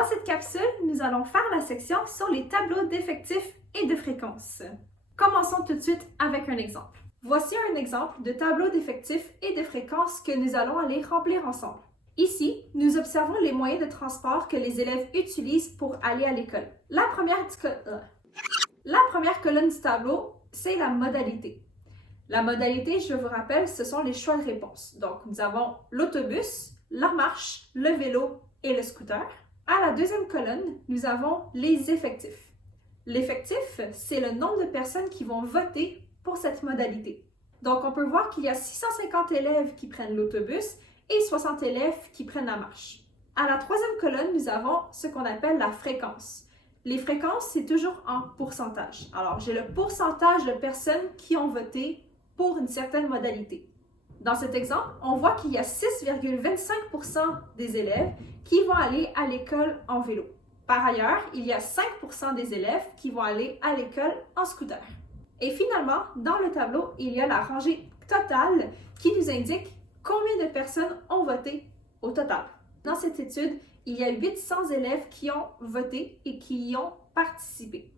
Dans cette capsule, nous allons faire la section sur les tableaux d'effectifs et de fréquences. Commençons tout de suite avec un exemple. Voici un exemple de tableau d'effectifs et de fréquences que nous allons aller remplir ensemble. Ici, nous observons les moyens de transport que les élèves utilisent pour aller à l'école. La première colonne du tableau, c'est la modalité. La modalité, je vous rappelle, ce sont les choix de réponse. Donc, nous avons l'autobus, la marche, le vélo et le scooter. À la deuxième colonne, nous avons les effectifs. L'effectif, c'est le nombre de personnes qui vont voter pour cette modalité. Donc, on peut voir qu'il y a 650 élèves qui prennent l'autobus et 60 élèves qui prennent la marche. À la troisième colonne, nous avons ce qu'on appelle la fréquence. Les fréquences, c'est toujours en pourcentage. Alors, j'ai le pourcentage de personnes qui ont voté pour une certaine modalité. Dans cet exemple, on voit qu'il y a 6,25% des élèves qui vont aller à l'école en vélo. Par ailleurs, il y a 5% des élèves qui vont aller à l'école en scooter. Et finalement, dans le tableau, il y a la rangée totale qui nous indique combien de personnes ont voté au total. Dans cette étude, il y a 800 élèves qui ont voté et qui y ont participé.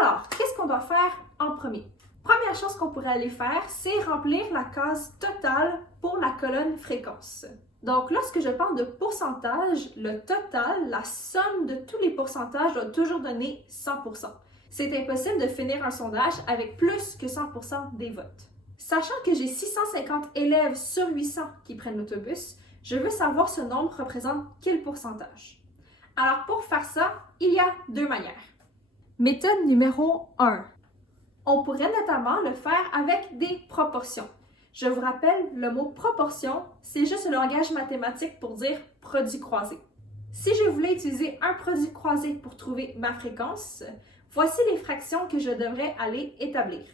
Alors, qu'est-ce qu'on doit faire en premier? Première chose qu'on pourrait aller faire, c'est remplir la case totale pour la colonne fréquence. Donc, lorsque je parle de pourcentage, le total, la somme de tous les pourcentages doit toujours donner 100%. C'est impossible de finir un sondage avec plus que 100% des votes. Sachant que j'ai 650 élèves sur 800 qui prennent l'autobus, je veux savoir ce nombre représente quel pourcentage. Alors, pour faire ça, il y a deux manières. Méthode numéro 1. On pourrait notamment le faire avec des proportions. Je vous rappelle, le mot proportion, c'est juste le langage mathématique pour dire produit croisé. Si je voulais utiliser un produit croisé pour trouver ma fréquence, voici les fractions que je devrais aller établir.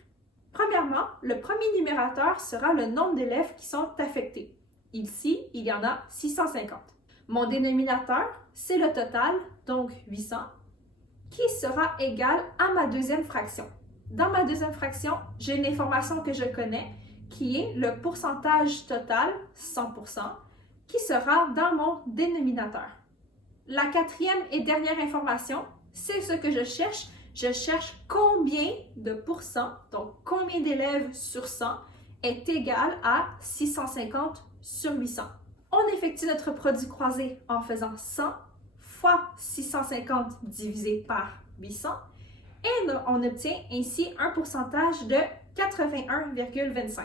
Premièrement, le premier numérateur sera le nombre d'élèves qui sont affectés. Ici, il y en a 650. Mon dénominateur, c'est le total, donc 800, qui sera égal à ma deuxième fraction. Dans ma deuxième fraction, j'ai une information que je connais, qui est le pourcentage total, 100%, qui sera dans mon dénominateur. La quatrième et dernière information, c'est ce que je cherche. Je cherche combien de pourcents, donc combien d'élèves sur 100 est égal à 650 sur 800. On effectue notre produit croisé en faisant 100 fois 650 divisé par 800 et on obtient ainsi un pourcentage de 81,25.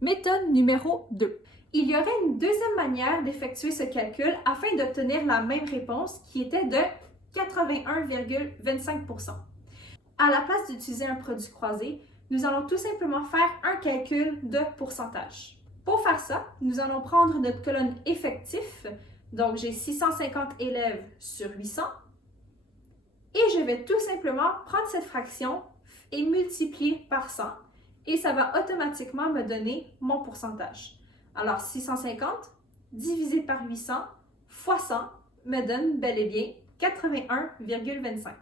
Méthode numéro 2. Il y aurait une deuxième manière d'effectuer ce calcul afin d'obtenir la même réponse qui était de 81,25%. À la place d'utiliser un produit croisé, nous allons tout simplement faire un calcul de pourcentage. Pour faire ça, nous allons prendre notre colonne effectif, donc j'ai 650 élèves sur 800, et je vais tout simplement prendre cette fraction et multiplier par 100, et ça va automatiquement me donner mon pourcentage. Alors 650 divisé par 800 fois 100 me donne bel et bien 81,25.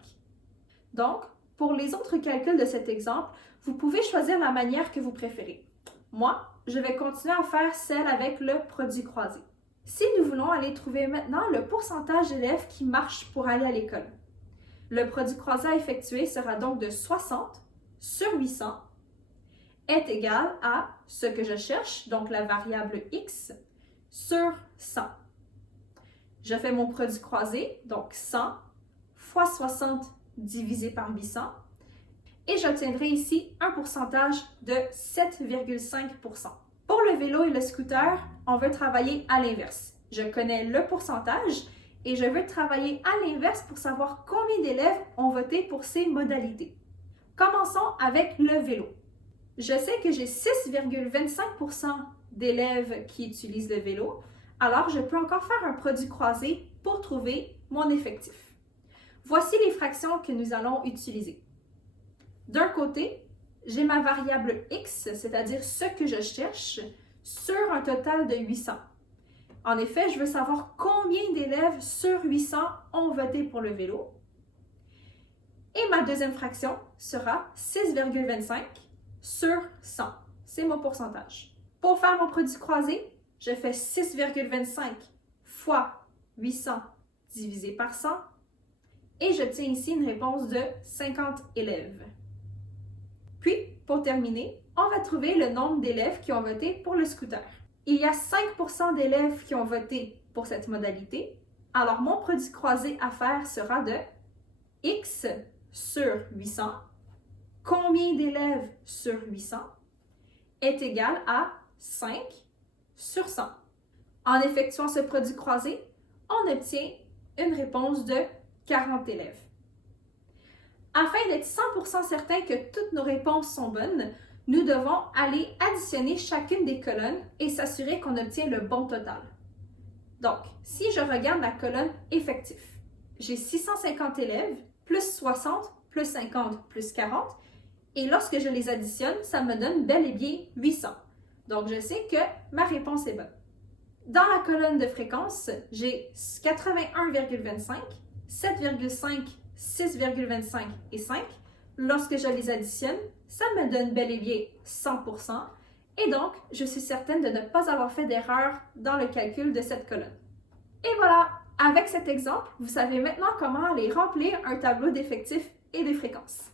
Donc, pour les autres calculs de cet exemple, vous pouvez choisir la manière que vous préférez. Moi, je vais continuer à faire celle avec le produit croisé. Si nous voulons aller trouver maintenant le pourcentage d'élèves qui marchent pour aller à l'école, le produit croisé à effectuer sera donc de 60 sur 800 est égal à ce que je cherche, donc la variable x, sur 100. Je fais mon produit croisé, donc 100 fois 60 divisé par 800, et j'obtiendrai ici un pourcentage de 7,5%. Pour le vélo et le scooter, on veut travailler à l'inverse. Je connais le pourcentage et je veux travailler à l'inverse pour savoir combien d'élèves ont voté pour ces modalités. Commençons avec le vélo. Je sais que j'ai 6,25% d'élèves qui utilisent le vélo, alors je peux encore faire un produit croisé pour trouver mon effectif. Voici les fractions que nous allons utiliser. D'un côté, j'ai ma variable x, c'est-à-dire ce que je cherche, sur un total de 800. En effet, je veux savoir combien d'élèves sur 800 ont voté pour le vélo. Et ma deuxième fraction sera 6,25 sur 100. C'est mon pourcentage. Pour faire mon produit croisé, je fais 6,25 fois 800 divisé par 100 et j'obtiens ici une réponse de 50 élèves. Puis, pour terminer, on va trouver le nombre d'élèves qui ont voté pour le scooter. Il y a 5% d'élèves qui ont voté pour cette modalité, alors mon produit croisé à faire sera de x sur 800, combien d'élèves sur 800, est égal à 5 sur 100. En effectuant ce produit croisé, on obtient une réponse de 40 élèves. Afin d'être 100% certain que toutes nos réponses sont bonnes, nous devons aller additionner chacune des colonnes et s'assurer qu'on obtient le bon total. Donc, si je regarde la colonne effectif, j'ai 650 élèves, plus 60, plus 50, plus 40, et lorsque je les additionne, ça me donne bel et bien 800. Donc, je sais que ma réponse est bonne. Dans la colonne de fréquence, j'ai 81,25, 7,5, 6,25 et 5. Lorsque je les additionne, ça me donne bel et bien 100%. Et donc, je suis certaine de ne pas avoir fait d'erreur dans le calcul de cette colonne. Et voilà! Avec cet exemple, vous savez maintenant comment aller remplir un tableau d'effectifs et des fréquences.